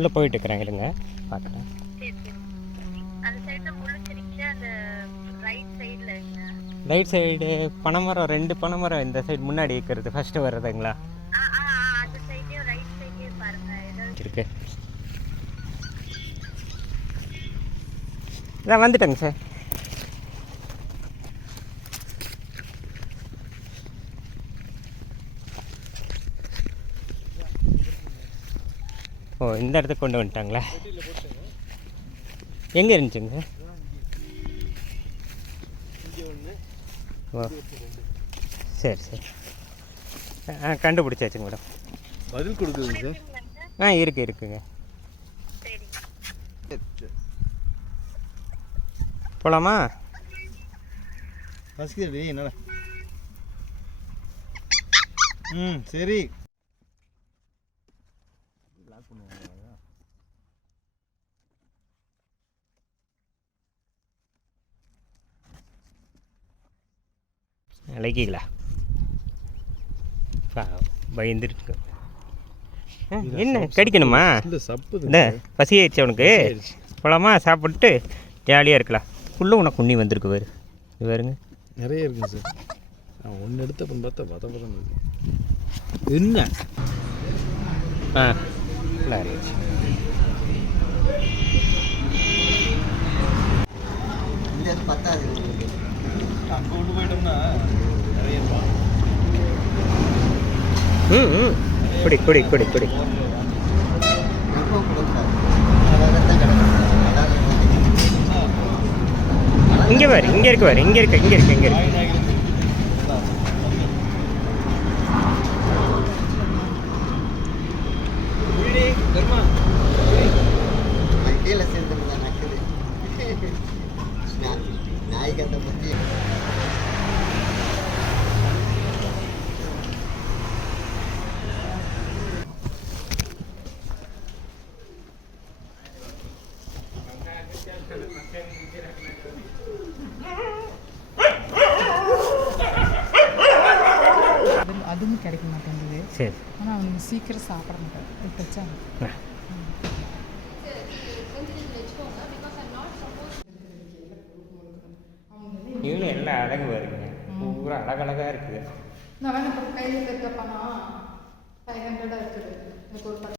உள்ளே போயிட்டு இருக்கிறேன், இருங்க பார்க்குறேன். ரைட் சைடு பனைமரம், 2 பனைமரம் இந்த சைடு முன்னாடி இருக்கிறது ஃபஸ்ட்டு வர்றதுங்களா இருக்கு. இதான் வந்துட்டேங்க சார். ஓ, இந்த இடத்துக்கு கொண்டு வந்துட்டாங்களா? எங்கே இருந்துச்சுங்க சார்? ஓ சரி சரி. கண்டுபிடிச்சாச்சுங்க மேடம். பதில் கொடுக்குதுங்க சார். இருக்குங்க. போகலாமா? பசிக்கிறடி என்னடா? சரி. அழைக்கிங்களா? பயந்துருக்கு. என்ன கடிக்கணுமா? இல்லை, பசி ஆயிடுச்சு அவனுக்கு. போகலாமா? சாப்பிட்டு ஜாலியாக இருக்கலாம். உள்ளே உனக்கு உண்ணி வந்திருக்கு பாரு. இது பாருங்க, நிறைய இருக்குங்க சார். நான் ஒன்று எடுத்தப்பன்னு பார்த்தா பதம் என்ன ஆயிடுச்சு. பத்தாது. அங்கே கொண்டு போயிட்டோம்னா நிறைய குடி குடி குடி குடி. இங்கே பாரு, இங்கே இருக்கு பாரு, இங்கே இருக்கு. அதுவும் கிடைக்க மாட்டேங்குது. சரி. ஆனால் அவனுக்கு சீக்கிரம் சாப்பிட மாட்டேன் பிரச்சனை. இவங்க எல்லாம் அழகு வருங்க, பூரா அழகழகாக இருக்குது. நான் வேணா கையில் இருக்க பணம் 500 இருக்குது. எனக்கு ஒரு